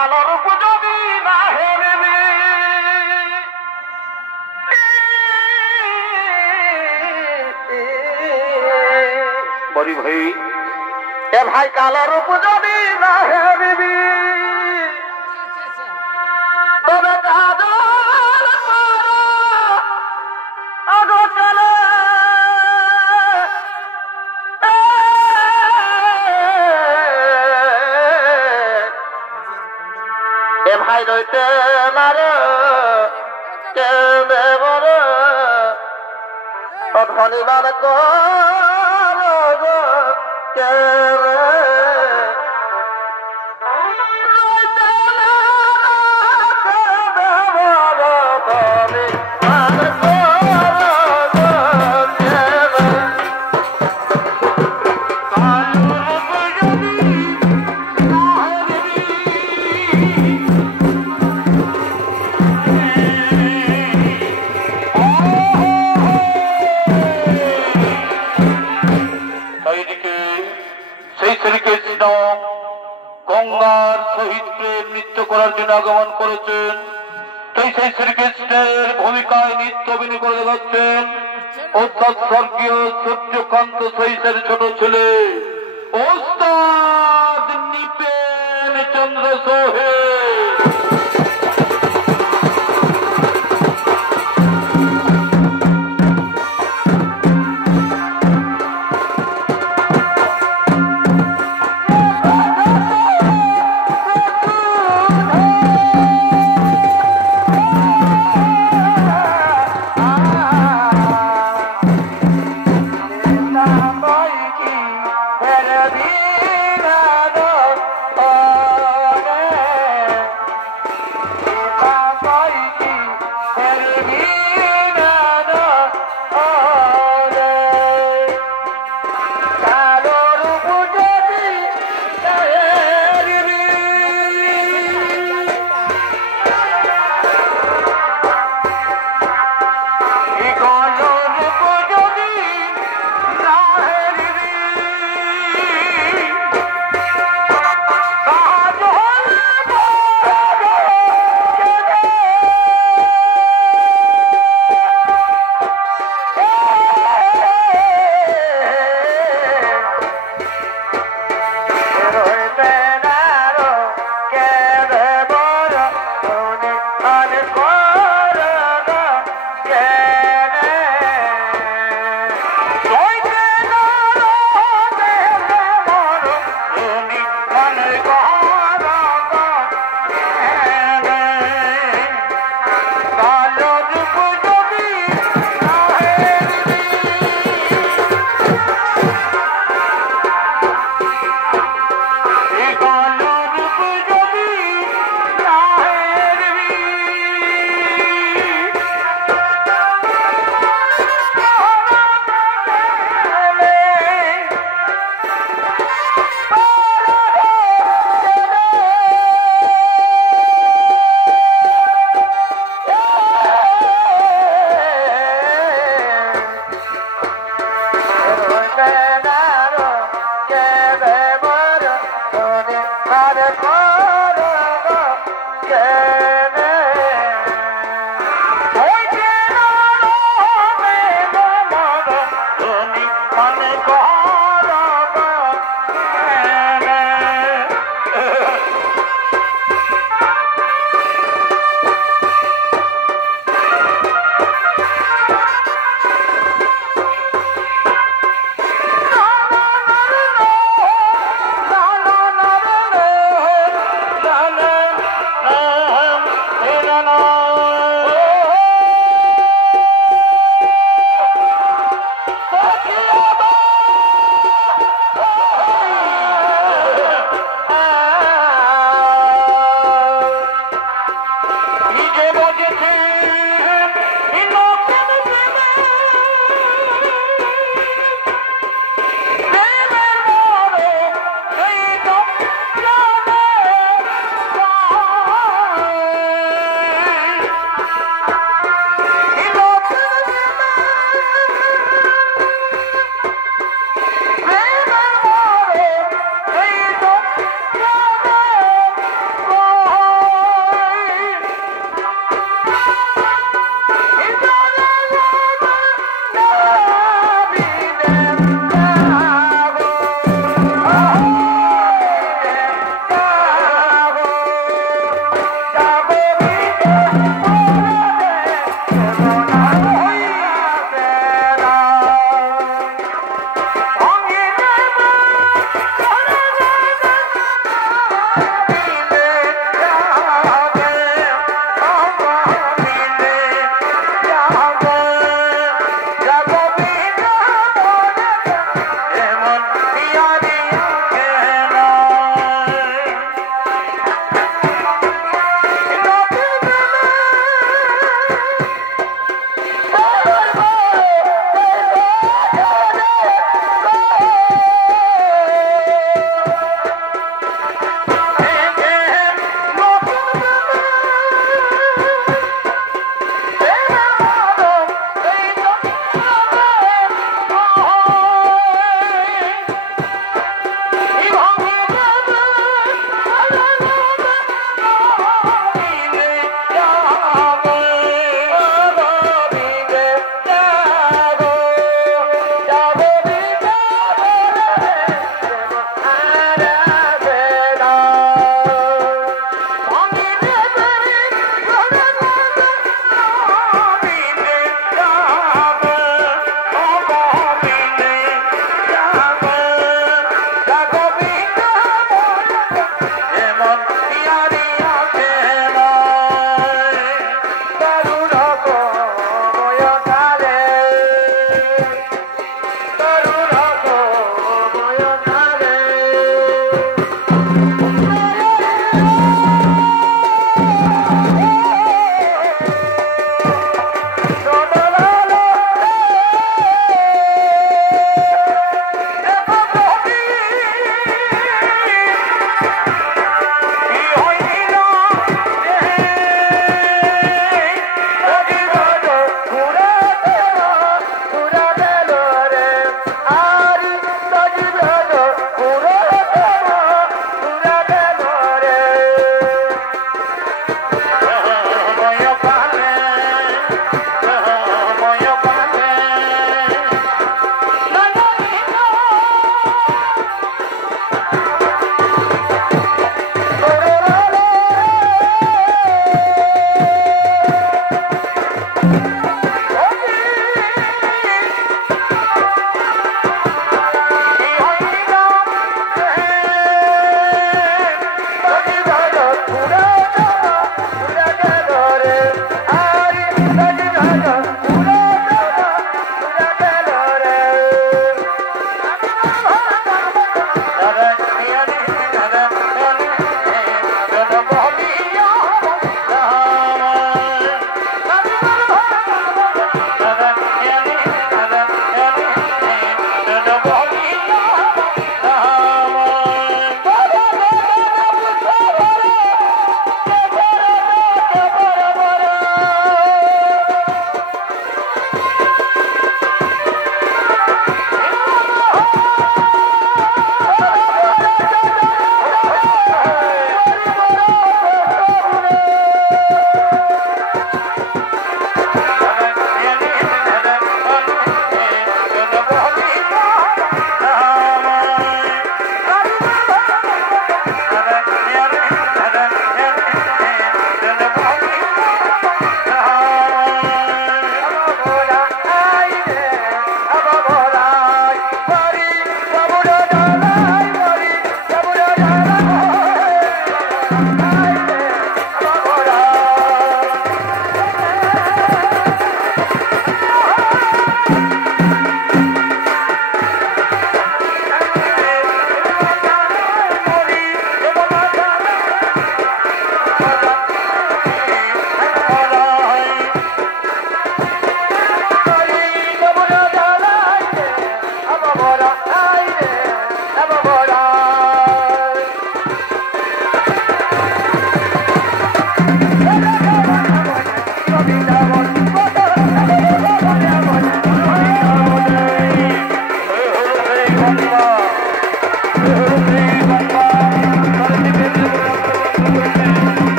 কালো রূপ যদি না হেরবি বলি ভাই এ ভাই কালো রূপ যদি না হেরবি তবে কাজল আগো চলে এ ভাই রইতে মারে কেঁদে বলে ধনিবার কেড়ে গঙ্গার সহিত প্রেম নৃত্য করার জন্য আগমন করেছেন। তাই সেই শ্রীকৃষ্ণের ভূমিকায় নৃত্য অভিনয় করে দেখাচ্ছেন ওস্তাদ স্বর্গীয় সূর্যকান্ত সহিতের ছোট ছেলে ওস্তাদ নিপেন চন্দ্র সোহে।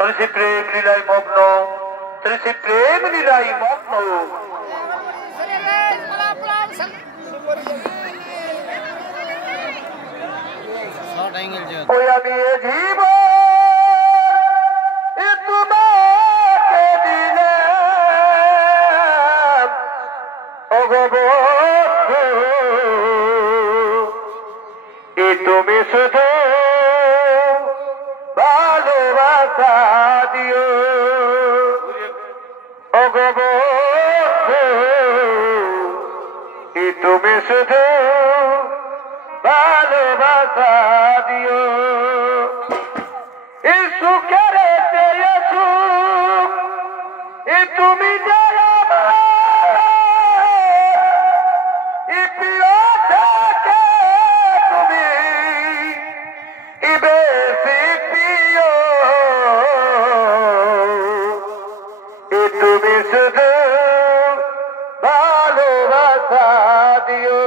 সে প্রেম লীলায় মগ্ন, সে প্রেম লীলায় মগ্ন। ওই আমি জীব তোমাকে দিলাম তুমি শুধু ভালোবাসা দিও তুমি শুধু ভালোবাসা দিও। সুখের সুখ তুমি প্রিয় থাকে তুমি বেশি প্রিয় তুমি শুধু ভালোবাসা দিও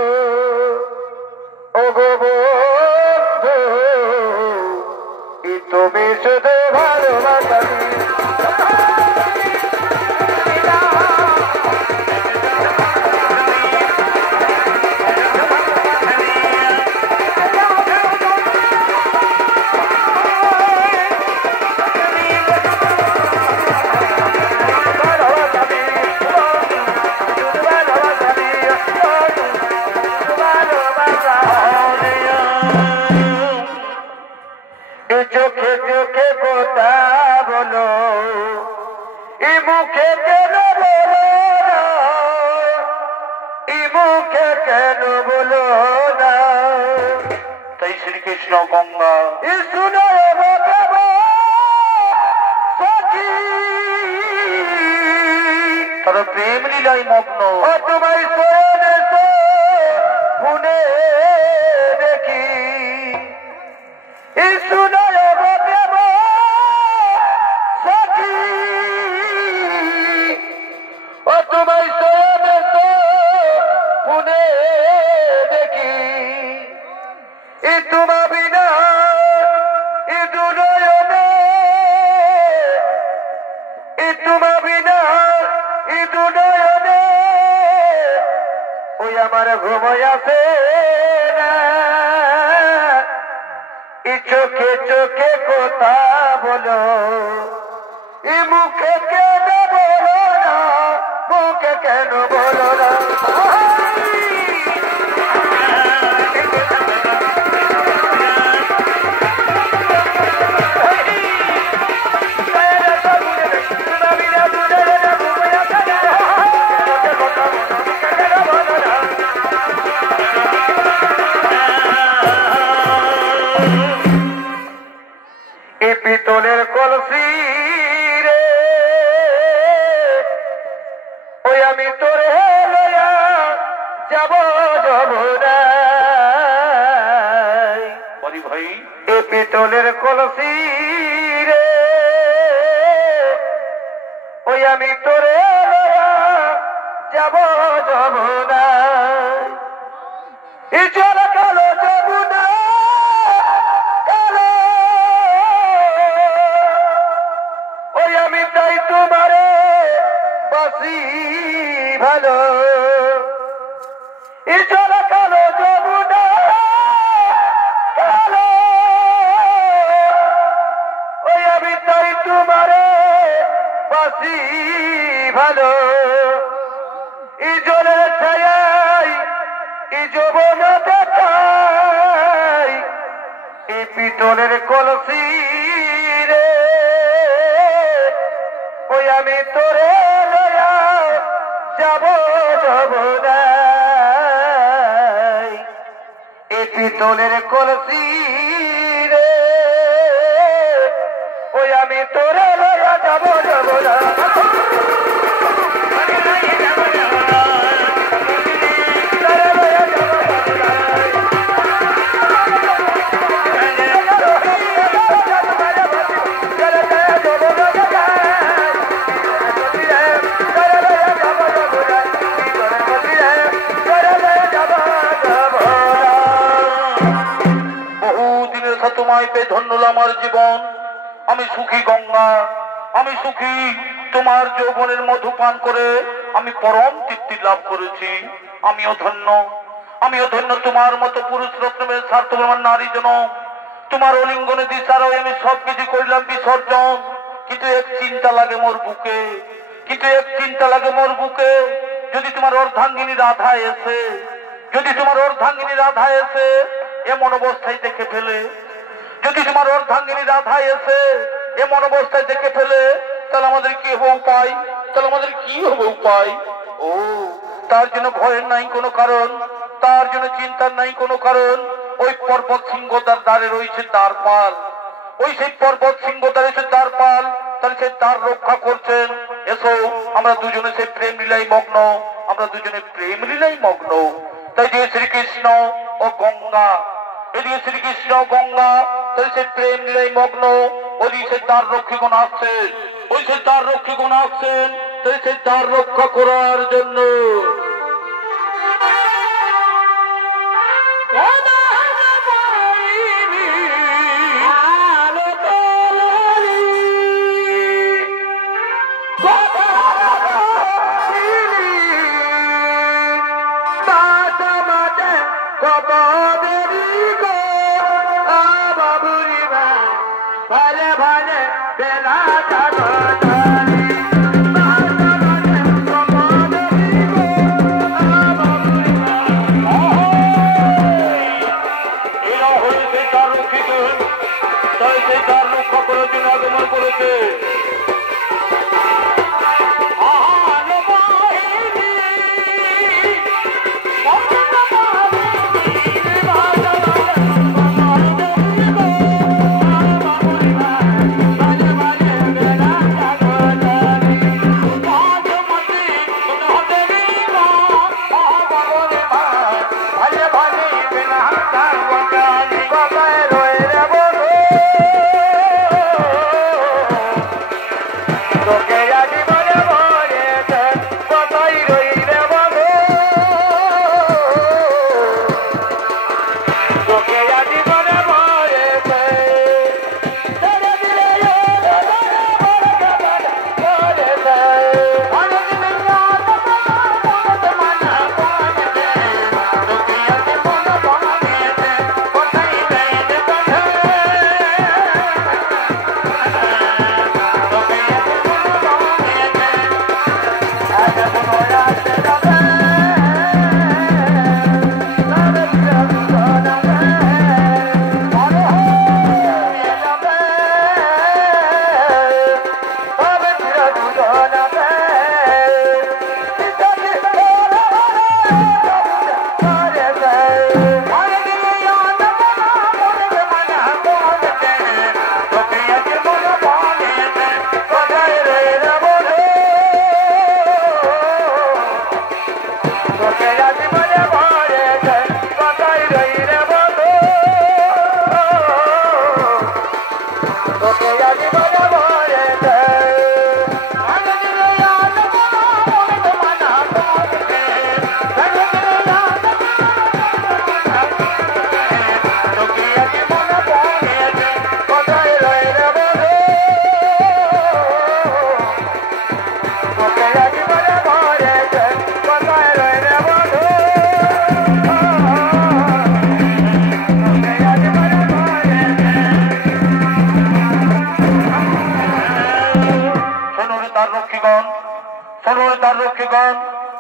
তুমি শুধু ভালোবাসা দিও। চোখে চোখে কথা বলো, ই মুখে কেন বলো না, ই মুখে কেন বলো না। তাই শ্রীকৃষ্ণ গঙ্গা শুনো তারা প্রেম লীলায় মগ্ন। তোমায় শুনে দেখি শুনো তোমায় শুনে দেখি তোমা বিনা দুনয়নে তোমা বিনা দুনয়নে ওই আমার ঘুময় আছে না। চোখে চোখে কথা বলো, ই মুখে কেন বলো না, মুখে কেন বলো না। পিতলের কলসি রে ওই আমি তোরে লয়া যাব ভাই। এ পিতলের কলসি রে ওই আমি তোরে লয়া যাব না। চল কালো যাব না, আমি তাই তোমারে বাসি ভালো। চলা কালো যমুনা কালো, ওই আমি তাই তোমারে বাসি ভালো। জলের ছায়াই যৌবন দেখাই, পিতলের কলসি রে ওই আমি তোরে লয়া যাব না। এই পিতলের কলসি রে ওই আমি তোরে লয়া যাব না। তোমায় পে ধন্য আমার জীবন, আমি সুখী গঙ্গা, আমি সুখী। তোমার যৌবনের মধু পান করে আমি পরম তৃপ্তি লাভ করেছি। আমিও ধন্য, আমিও ধন্য। তোমার মতো পুরুষ রত্নের স্বার্থবান নারী জন, তোমার অলিঙ্গনে দিশারও আমি সবকিছু করলাম বিসর্জন। কিন্তু এক চিন্তা লাগে মোর বুকে, কিন্তু এক চিন্তা লাগে মোর বুকে। যদি তোমার অর্ধাঙ্গিনী রাধা এসে, যদি তোমার অর্ধাঙ্গিনী রাধা এসে এমন অবস্থায় দেখে ফেলে, যদি তোমার অর্ধাঙ্গিনী রাধা এসে এমন অবস্থায় দেখে ফেলে, তাহলে আমাদের কি হবে উপায়? তাহলে আমাদের কি হবে উপায়? ও, তার জন্য ভয়ের নাই কোনো কারণ, তার জন্য চিন্তার নাই কোনো কারণ। ওই পর্বত সিংহদার দ্বারে রয়েছে দ্বারপাল, ওই সেই পর্বত সিংহদার এসে দ্বারপাল, তাহলে সেই দ্বার রক্ষা করছেন। এসো আমরা দুজনে সেই প্রেম লীলাই মগ্ন, আমরা দুজনে প্রেম লীলাই মগ্ন। তাই দিয়ে শ্রীকৃষ্ণ ও গঙ্গা, এদিকে শ্রীকৃষ্ণ গঙ্গা, তাই সেই প্রেম লীলাই মগ্ন। ওদিকে সেই দ্বার রক্ষীগণ আসছেন, ওই সেই দ্বার রক্ষীগণ আসছেন, তাই সেই দ্বার রক্ষা করার জন্য। আগমন করেছে।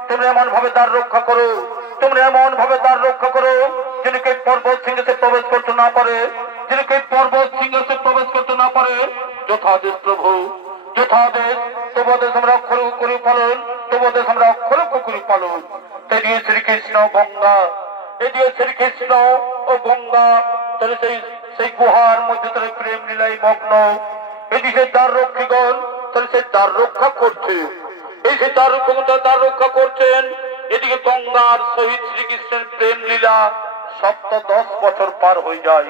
তোমরা এমন ভাবে দ্বার রক্ষা করো, তোমরা এমন ভাবে দ্বার রক্ষা করো যেন কেউ পর্বত সিংহে প্রবেশ করতে না পারে, যেন কেউ পর্বত সিংহে প্রবেশ করতে না পারে। যথাদেশ প্রভু, যথাদেশ। তোমাদের আমরা অক্ষর করি পালন, তোমাদের আমরা অক্ষর করি পালন। তাই দিয়ে শ্রীকৃষ্ণ গঙ্গা, এদিকে শ্রীকৃষ্ণ ও গঙ্গা, তাহলে সেই গুহার মধ্যে তারা প্রেম লীলাই মগ্ন। এদিকে দ্বার রক্ষীগণ তাহলে সেই দ্বার রক্ষা করছে, এই সেই দ্বার রক্ষা করছেন। এদিকে গঙ্গার সহিত শ্রীকৃষ্ণের প্রেম লীলা 10 বছর পার হয়ে যায়।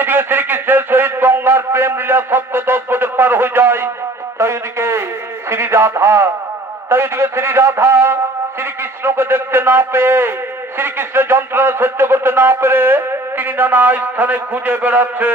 এদিকে শ্রীকৃষ্ণের সহিত গঙ্গার প্রেম লীলা 10 বছর পার হয়ে যায়। তাই এদিকে শ্রী রাধা, তাই এদিকে শ্রী রাধা শ্রীকৃষ্ণকে দেখতে না পেয়ে, শ্রীকৃষ্ণের যন্ত্রণা সহ্য করতে না পেরে তিনি নানা স্থানে খুঁজে বেড়াচ্ছে।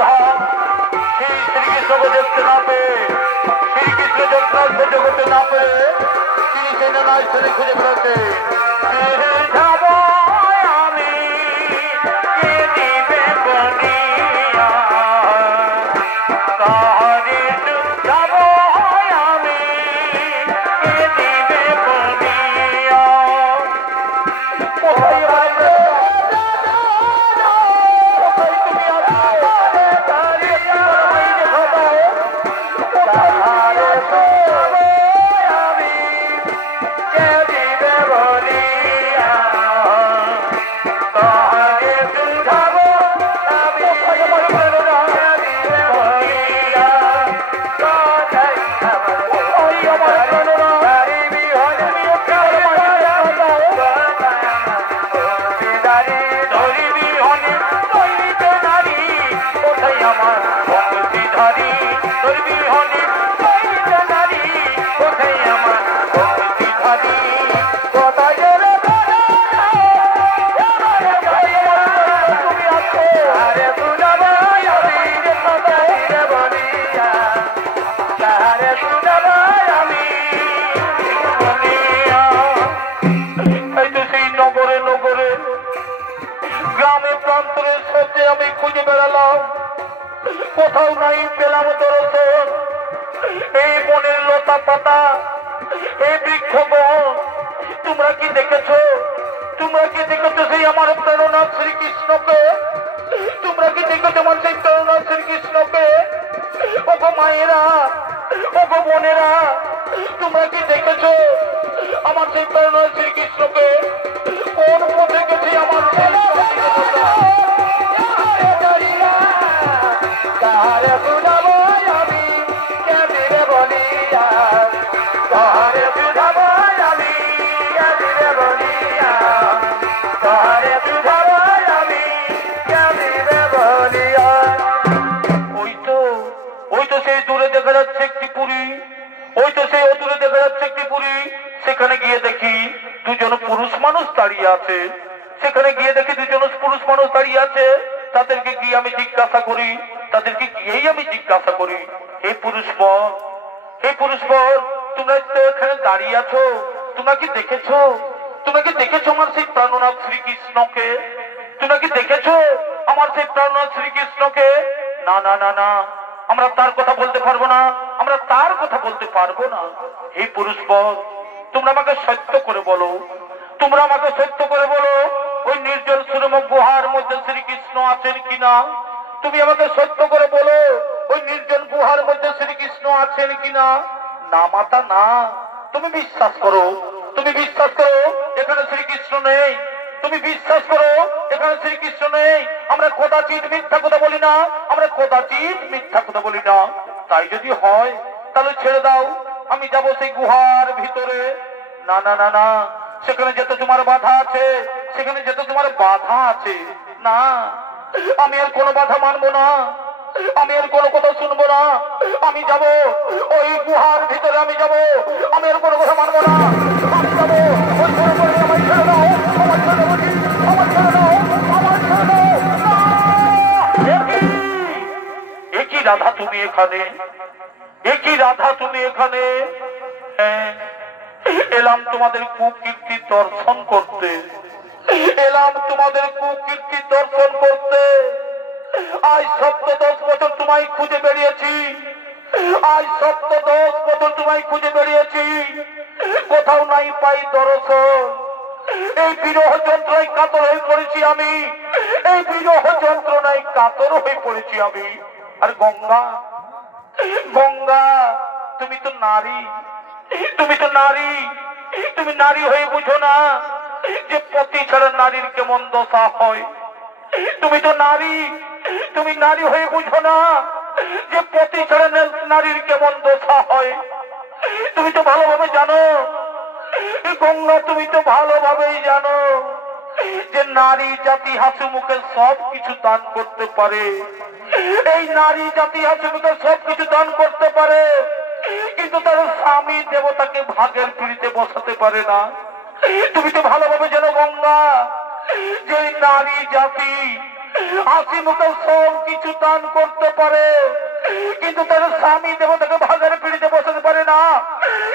রাধা সেই শ্রীকৃষ্ণকে দেখতে না পেয়ে, শ্রীকৃষ্ণ যন্ত্রণা সহ্য করতে না পেরে তিনি সেই নানায় ছেলে খুঁজে বেড়াচ্ছে। আমি খুঁজে বেড়ালাম, কোথাও নাই পেলাম দর্শন। এই বনের লতা পাতা, এই বৃক্ষগণ, তোমরা কি দেখেছো? তোমরা কি দেখেছো সেই আমার প্রেরণা শ্রীকৃষ্ণকে? তোমরা কি দেখেছো আমার সেই প্রেরণা শ্রীকৃষ্ণকে? ওগো মায়েরা, ওগো বোনেরা, তোমরা কি দেখেছো আমার সেই প্রেরণা শ্রীকৃষ্ণকে? কোন পথে গেছে আমার সেখানে গিয়ে দেখি দুজন পুরুষ মানুষ দাঁড়িয়ে আছে। সেখানে গিয়ে দেখি দুজন পুরুষ মানুষ দাঁড়িয়ে আছে। তাদেরকে গিয়ে আমি জিজ্ঞাসা করি, তাদেরকে গিয়েই আমি জিজ্ঞাসা করি, হে পুরুষ বর, হে পুরুষ বর, তোমরা তো এখানে দাঁড়িয়ে আছো, তোমরা কি দেখেছো? তোমরা কি দেখেছো আমার সেই প্রাণনাথ শ্রীকৃষ্ণকে? তোমরা কি দেখেছো আমার সেই প্রাণনাথ শ্রীকৃষ্ণকে? না না না না, আমরা তার কথা বলতে পারবো না, আমরা তার কথা বলতে পারবো না। হে পুরুষ বর, তোমরা আমাকে সত্য করে বলো, তোমরা আমাকে সত্য করে বলো, ওই নির্জন সুরমুখ গুহার মধ্যে শ্রীকৃষ্ণ আছেন কিনা? তুমি আমাকে সত্য করে বলো, ওই নির্জন গুহার মধ্যে শ্রীকৃষ্ণ আছেন কিনা? না মাতা না, তুমি বিশ্বাস করো, তুমি বিশ্বাস করো এখানে শ্রীকৃষ্ণ নেই। তুমি বিশ্বাস করো এখানে শ্রীকৃষ্ণ নেই। আমরা কদাচিৎ মিথ্যা কথা বলি না, আমরা কদাচিৎ মিথ্যা কথা বলি না। তাই যদি হয় তাহলে ছেড়ে দাও, আমি যাব সেই গুহার ভিতরে। না না না না, সেখানে যেতে তোমার বাধা আছে, সেখানে যেতে তোমার বাধা আছে। না, আমি আর কোনো বাধা মানবো না, আমি আর কোনো কথা শুনবো না। আমি যাব ওই গুহার ভিতরে, আমি যাব, আমি আর কোনো কথা মানবো না। আমি যাবো ওই গুহার, আমার ছেড়ে দাও, আমার ছেড়ে দাও, আমার ছেড়ে দাও, আমার ছেড়ে দাও। একই রাধা তুমি এখানে, একই রাধা তুমি এখানে। এলাম তোমাদের কুকীর্তি দর্শন করতে, এলাম তোমাদের কুকীর্তি দর্শন করতে। আজ 10 বছর তোমায় খুঁজে বেরিয়েছি, আজ 10 বছর তোমায় খুঁজে বেরিয়েছি, কোথাও নাই পাই দর্শন। এই বিরহ যন্ত্রণায় কাতর হয়ে পড়েছি আমি, এই বিরহ যন্ত্রণায় কাতর হয়ে পড়েছি আমি। আর গঙ্গা, গঙ্গা, তুমি তো নারী, তুমি তো নারী, তুমি নারী হয়ে বুঝো না যে পতি ছাড়া নারীর কেমন দশা হয়। তুমি তো নারী, তুমি নারী হয়ে বুঝো না যে পতি ছাড়া নারীর কেমন দশা হয়। তুমি তো ভালোভাবে জানো গঙ্গা, তুমি তো ভালোভাবেই জানো যে নারী জাতি হাসি মুখে সব কিছু দান করতে পারে। এই নারী জাতি হাসি মুখে সব কিছু দান করতে পারে, কিন্তু তার স্বামী দেবতাকে ভাগের পিড়িতে বসাতে পারে না। তুমি তো ভালোভাবে জানো গঙ্গা যে নারী জাতি হাসি মুখে সব কিছু দান করতে পারে, কিন্তু তার স্বামী দেবতাকে ভাগের পিড়িতে বসাতে পারে না,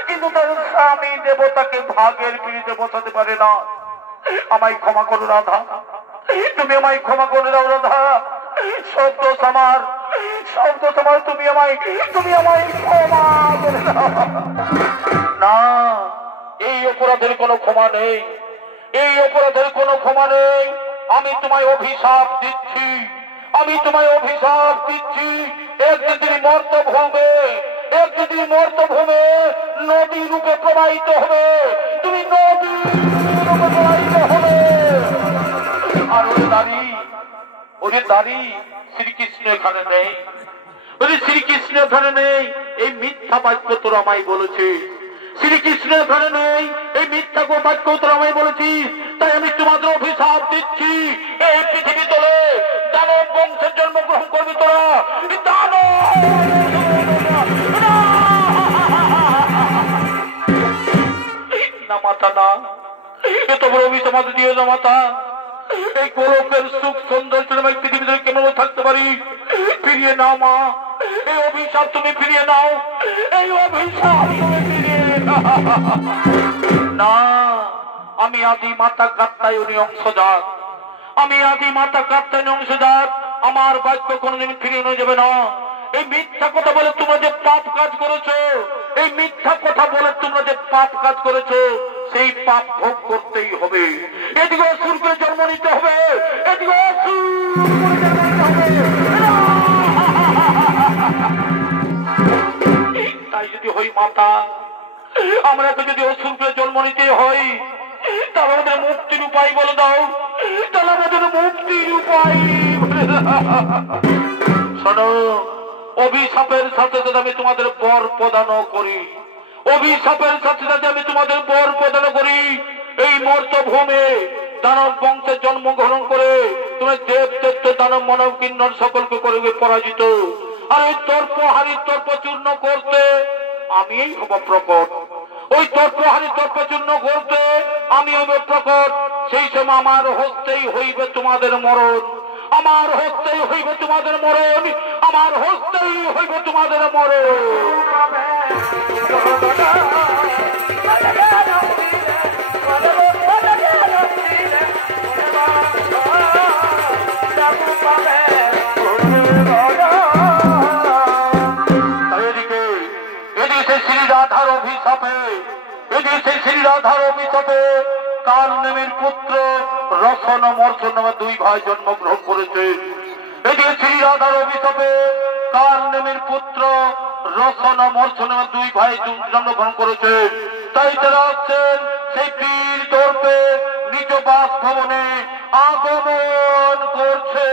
কিন্তু তার স্বামী দেবতাকে ভাগের পিড়িতে বসাতে পারে না। আমায় ক্ষমা করো রাধা, তুমি আমায় ক্ষমা করে দাও রাধা। সব দোষ আমার, সব দোষ আমার, তুমি আমায় ক্ষমা করে দাও। না, এই অপরাধের কোনো ক্ষমা নেই, এই অপরাধের কোনো ক্ষমা নেই। আমি তোমায় অভিশাপ দিচ্ছি, আমি তোমায় অভিশাপ দিচ্ছি। একদিন তুমি মর্তভূমে, একদিন তুমি মর্তভূমে নদী রূপে প্রবাহিত হবে, তুমি নদী রূপে প্রবাহিত হবে। আর ওরে দাঁড়ি শ্রীকৃষ্ণ এখানে নেই, ওরে শ্রীকৃষ্ণ এখানে নেই, এই মিথ্যা বাক্য তোর আমায় বলেছে। শ্রীকৃষ্ণ এখানে নেই, এই মিথ্যা বাক্য তোর আমায় বলেছিস। তাই আমি তোমাদের অভিশাপ দিচ্ছি, এই পৃথিবী তোলে দানব বংশের জন্মগ্রহণ করবি তোরা। না মাতা না, এত বড় অভিশাপ দিয়ে না মাতা। এই গোলকের সুখ সৌন্দর্য আমি পৃথিবীতে কেমন থাকতে পারি? ফিরিয়ে নাও মা, এই অভিশাপ তুমি ফিরিয়ে নাও, এই অভিশাপ তুমি ফিরিয়ে না। আমি আদি মাতা কাত্যায়নী অংশজাত, আমি আদি মাতা কাত্যায়নী অংশজাত। আমার বাক্য কোনোদিন ফিরিয়ে নিয়ে যাবে না। এই মিথ্যা কথা বলে তোমরা যে পাপ কাজ করেছো, এই মিথ্যা কথা বলে তোমরা যে পাপ কাজ করেছো, সেই পাপ ভোগ করতেই হবে। এদিকে অসুর করে জন্ম নিতে হবে, এদিকে অসুর করে জন্ম নিতে হবে। তাই যদি হই মাতা, আমরা তো যদি অসুর করে জন্ম নিতে হয়, তাহলে আমাদের মুক্তির উপায় বলে দাও, তাহলে আমাদের মুক্তির উপায় শোনো। অভিশাপের সাথে সাথে আমি তোমাদের বর প্রদান করি, অভিশাপের সাথে সাথে আমি তোমাদের বর প্রদান করি। এই মর্তভূমে দানব বংশে জন্মগ্রহণ করে তুমি দেব দৈত্য দানব মানব কিন্নর সকলকে করবে পরাজিত। আর ওই তর্পহারী তর্পচূর্ণ করতে আমি হব প্রকট, ওই তর্পহারী তর্পচূর্ণ করতে আমি হব প্রকট। সেই সময় আমার হস্তেই হইবে তোমাদের মরণ, আমার হস্তেই হইবে তোমাদের মরণ, আমার হস্তেই হইবে তোমাদের মরণ। শ্রীরাধার অভিশাপে, এদিকে শ্রীরাধার অভিশাপে কালনেমীর পুত্র রসন মর্ষণ নামে দুই ভাই জন্মগ্রহণ করেছে। এদিকে শ্রীরাধার অভিশাপে কালনেমীর পুত্র রসন মর্ষণ নামে দুই ভাই জন্মগ্রহণ করেছে। তাই তারা আসছেন সেই বীর দর্পে নিজ বাসভবনে আগমন করছে।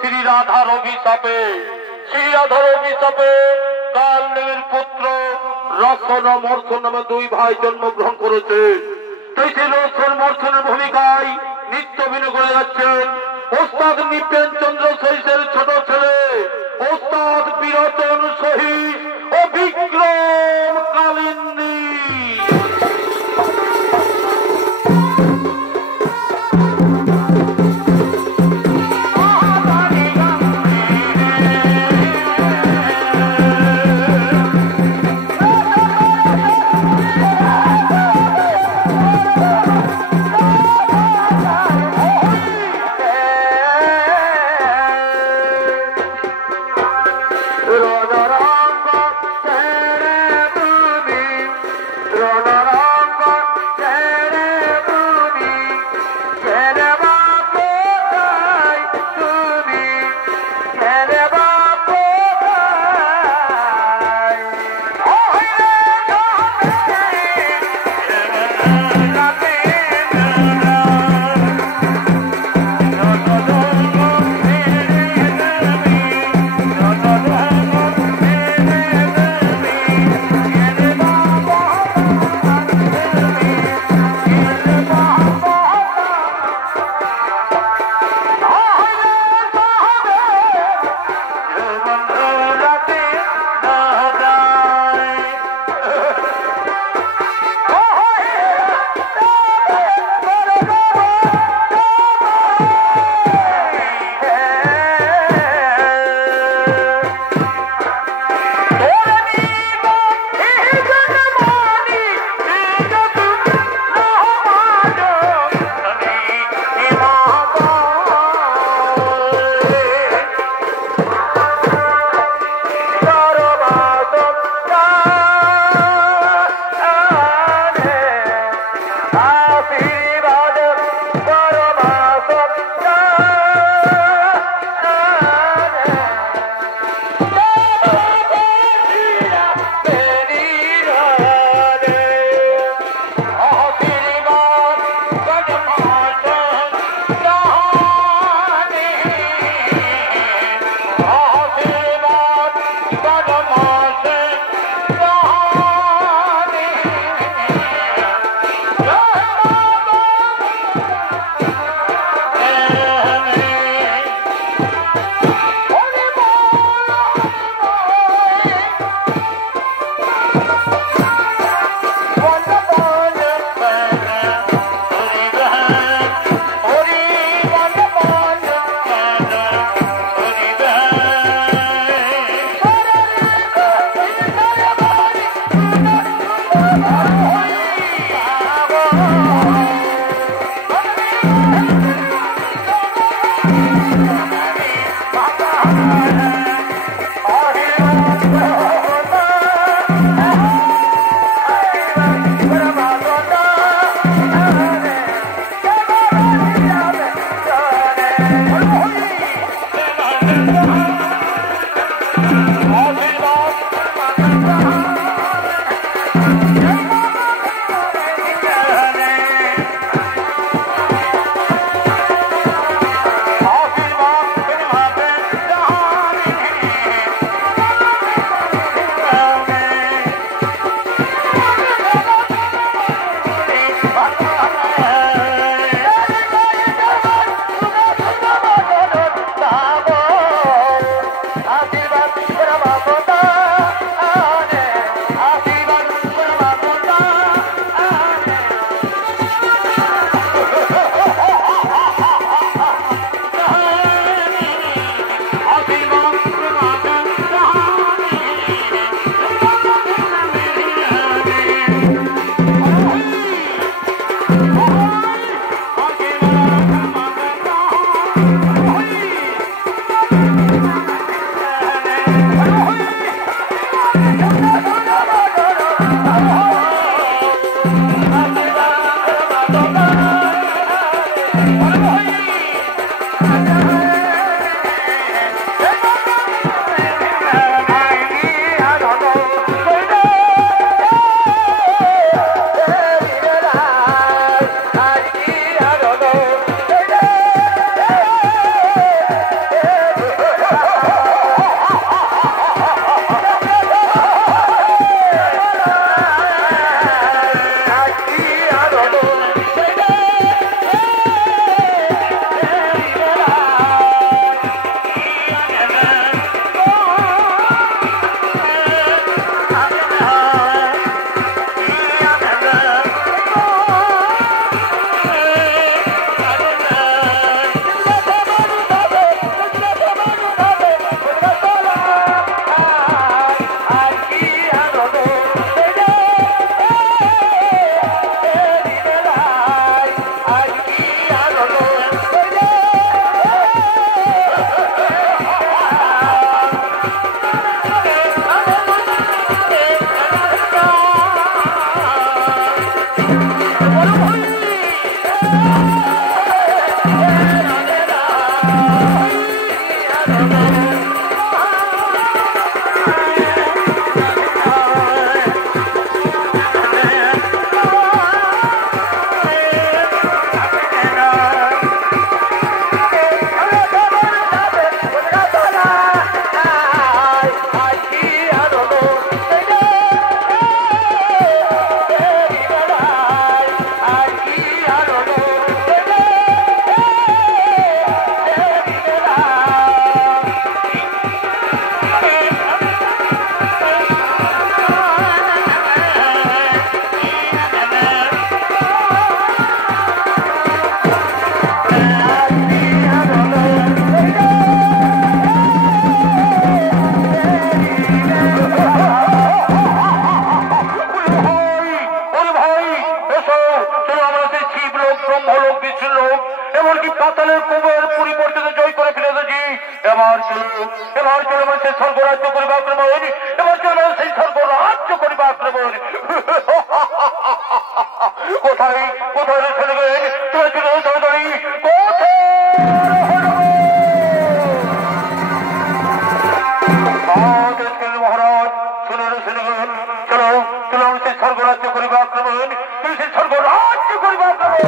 শ্রীরাধার অভিশাপে, শ্রীরাধার অভিশাপে কালনেমীর পুত্র রসন মর্ষণ নামে দুই ভাই জন্মগ্রহণ করেছে। তাই সেই রসন মর্ষণের ভূমিকায় নিত্য অভিনয় করে যাচ্ছেন ওস্তাদ নিপেন চন্দ্র সহিসের ছোট ছেলে ওস্তাদ বিরোচন সহিস ও বিক্রম কালিন্দী। কোথায় কোথায় চলে গেলেন তাড়াতাড়ি মহারাজ শুনে শুনে গেলেন চলো চলো সেই স্বর্গরাজ্য করিবা আক্রমণ তুমি সেই স্বর্গরাজ্য করিবা আক্রমণ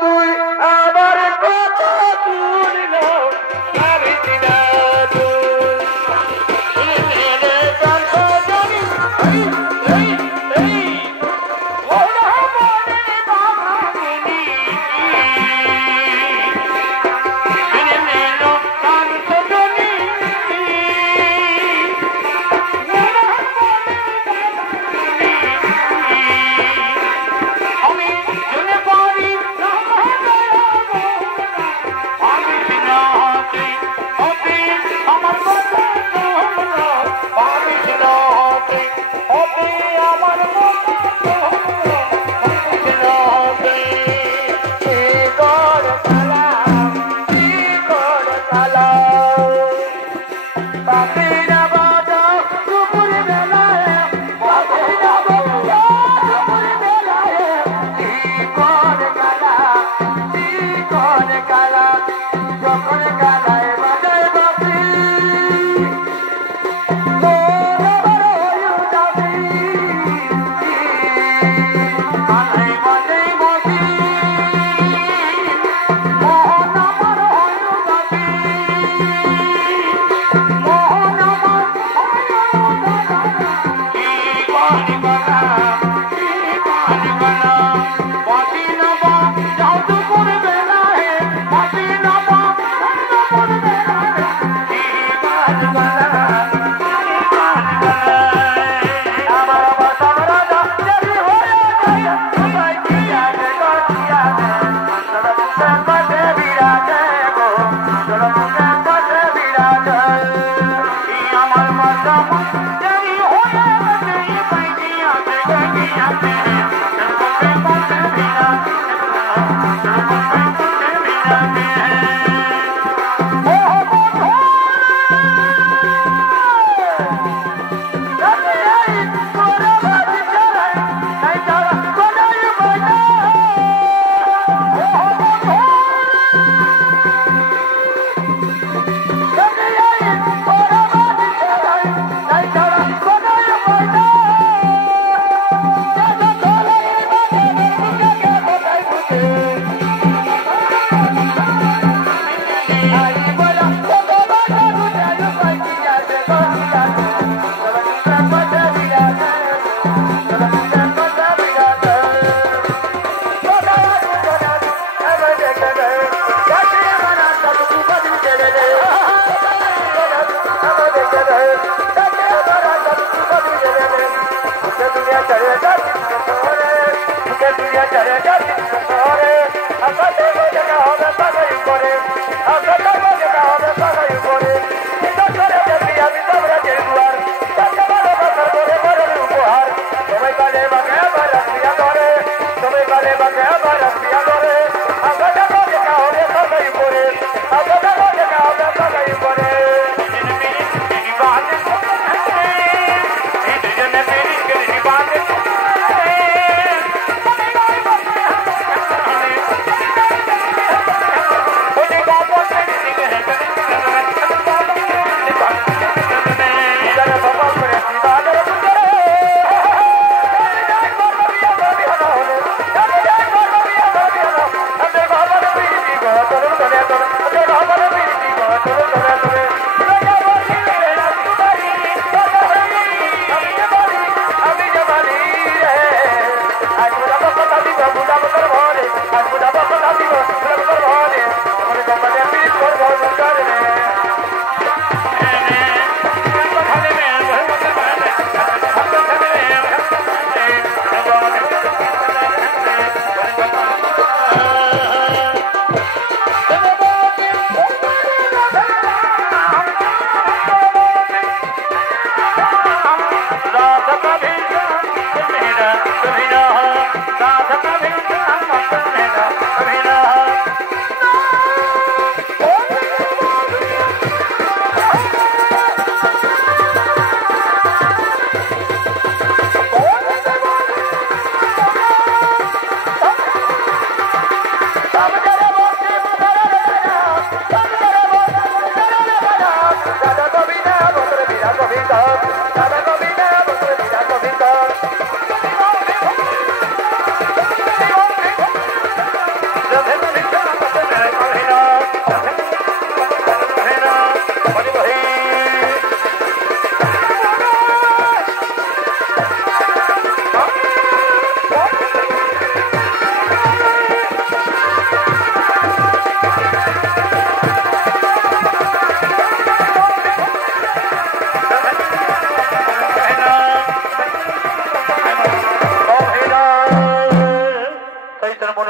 তুই আমার কথা শুনিল আমি চিনা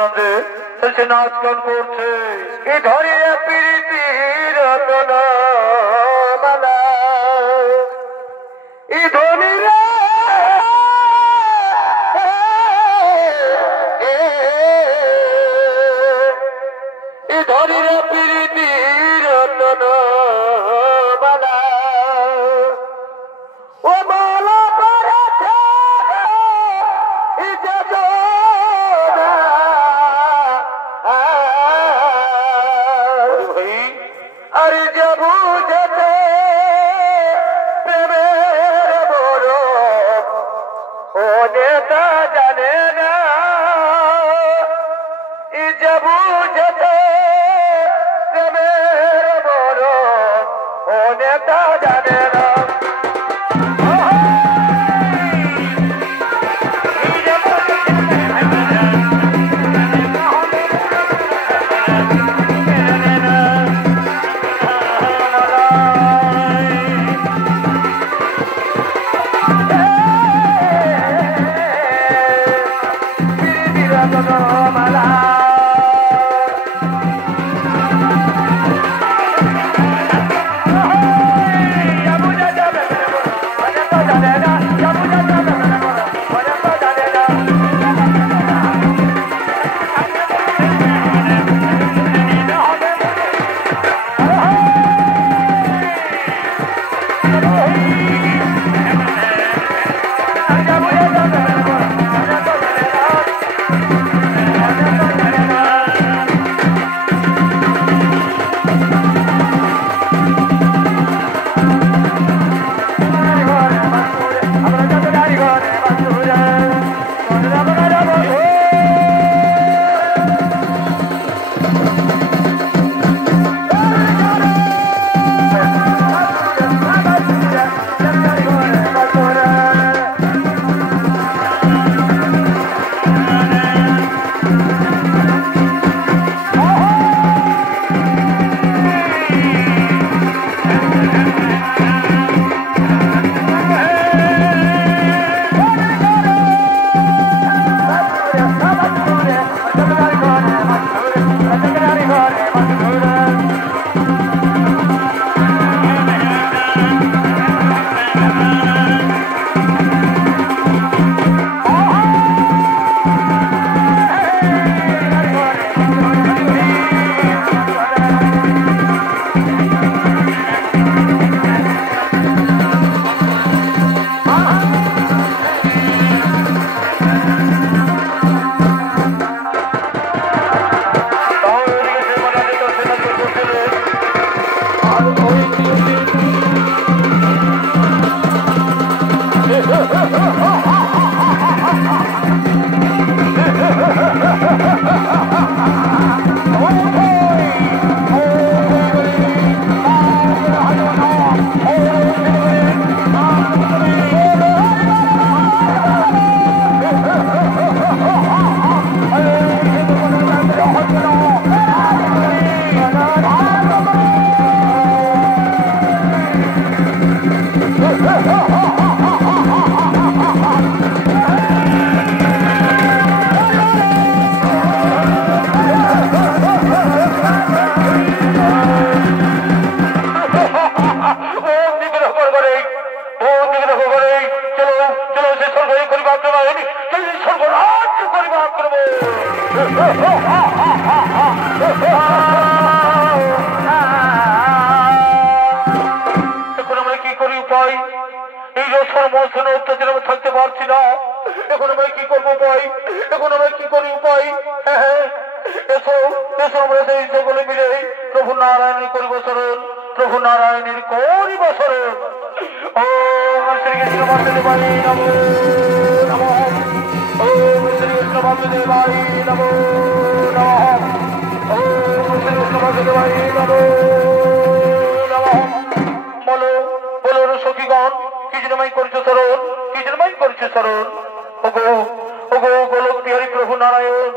আনন্দে সে নাচ গান করছে। এ ধরে প্রীতির রতন মালা এ ধরে ধরে প্রীতির রতন মালা ও মালা পড়েছে আরে যাবো যেতে প্রেমের বড় ও নেতা জানে না যাবো যেতে প্রেমের বড় ও নেতা জানে না থাকতে পারছি না, এখন আমি কি করবো ভাই, এখন আমি কি করি উপায়? এসো এসো আমরা সেই সকলে মিলে প্রভু নারায়ণের করিব শরণ, প্রভু নারায়ণের করিব শরণ। ওম শ্রীকৃষ্ণ বাসুদেবায় নমো নমঃ, ওম শ্রীকৃষ্ণ বাসুদেবায় নমো নমঃ, ওম শ্রীকৃষ্ণ বাসুদেবায় নমো নমঃ। বলো বলো সখীগণ, কি জন্যই করছো শরণ, কি জন্যই করছো শরণ? ওগো ওগো গোলক বিহারী প্রভু নারায়ণ,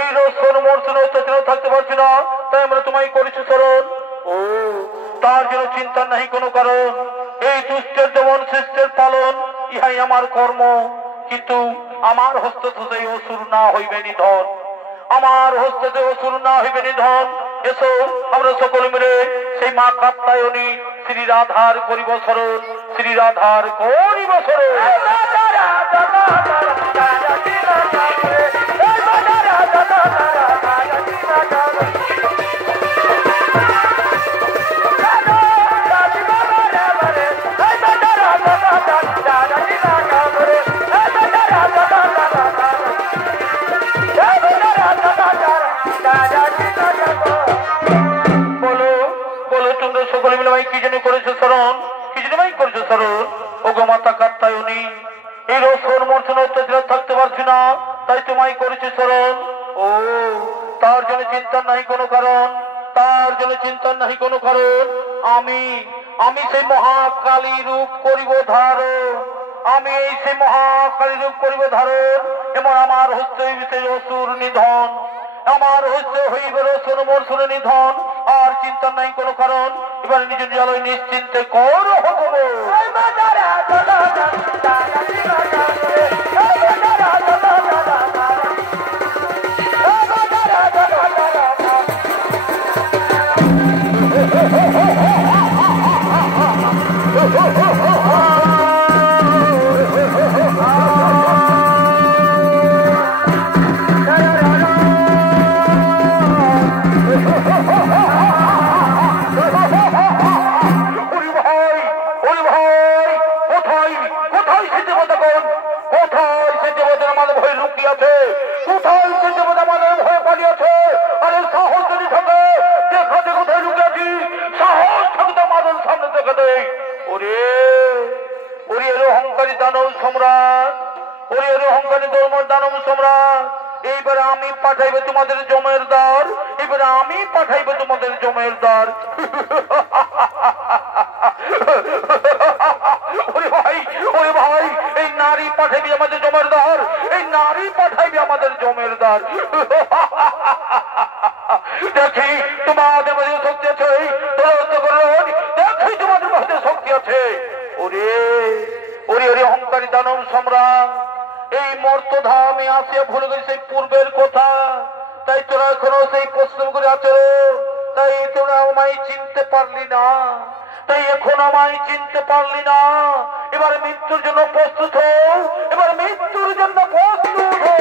এই রোজন মর্ষণ অত্যাচার থাকতে পারছি না, তাই আমরা তোমায় করেছি শরণ। ও তার জন্য চিন্তা নাহি কোনো কারণ, এই দুষ্টের দমন শিষ্টের পালন ইহাই আমার কর্ম, কিন্তু আমার হস্ত এই অসুর না হইবে নিধন। আমার হস্তে অসুর না হইবে নিধন। এসো আমরা সকলে মিলে সেই মা কাত্যায়নী শ্রী রাধার করিব স্মরণ, শ্রী রাধার করিব স্মরণ। সকলে মিলে ভাই কি জানি করেছো স্মরণ, কি জানি ভাই করেছো স্মরণ। ও গো মাতা কাত্যায়নী, এই রসন মর্চন অত্যাচার থাকতে পারছি না, তাই তোমায় করেছি স্মরণ। ও তার জন্য চিন্তার নাই কোনো কারণ, তার জন্য চিন্তার নাই কোনো কারণ। আমি সেই মহাকালী রূপ করিব ধারণ, আমি এই সেই মহাকালী রূপ করিব ধারণ। এমন আমার হস্তে হইবে অসুর নিধন, আমার হস্তে হইবে রসন মর্চন নিধন। আর চিন্তা নাই কোনো কারণ, এবার নিজ নিজালয় নিশ্চিন্তে কর হব। এইবার আমি পাঠাইবে তোমাদের জমের দ্বার, এবার আমি পাঠাইবে তোমাদের জমের দ্বার। ওরে ভাই এই নারী পাঠাইবি আমাদের জমের দ্বার, এই নারী পাঠাইবি আমাদের জমের দ্বার। দেখি তোমাদের মধ্যে শক্তি আছে, দেখি তোমাদের মধ্যে শক্তি আছে। ওরে ওরে ওরে অহংকারী দানব সম্রাট, এই মর্তধামে আসিয়া ভুলে গেছে সেই পূর্বের কথা, তাই তোরা এখনো সেই প্রশ্ন করে আছো, তাই তোরা আমায় চিনতে পারলি না, তাই এখন আমায় চিনতে পারলি না। এবার মৃত্যুর জন্য প্রস্তুত হও, এবার মৃত্যুর জন্য প্রস্তুত হও।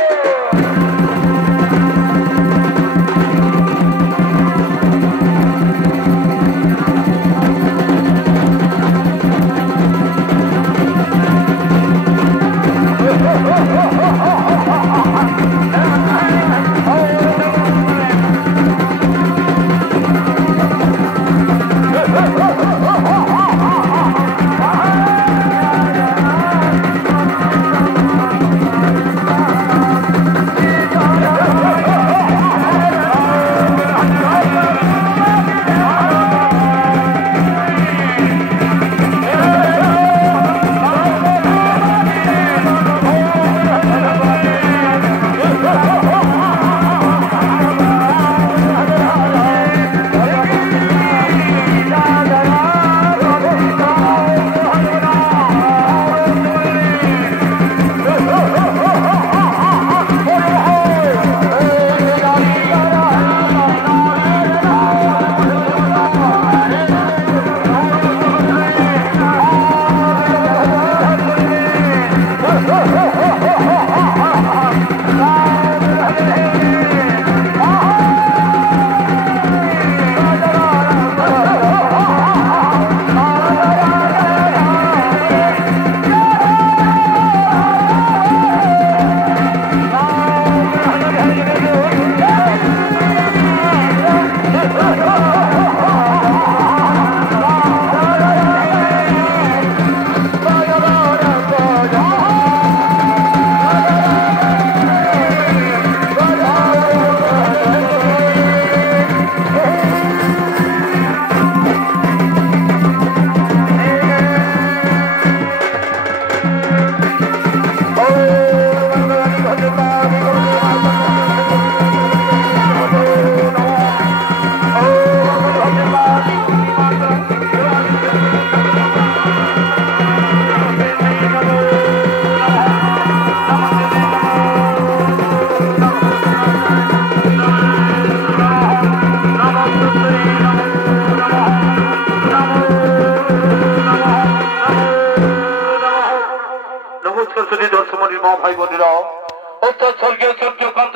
নমস্কার সুধী দর্শমণি মা ভাই বোনেরা। অর্থাৎ স্বর্গীয় সূর্যকান্ত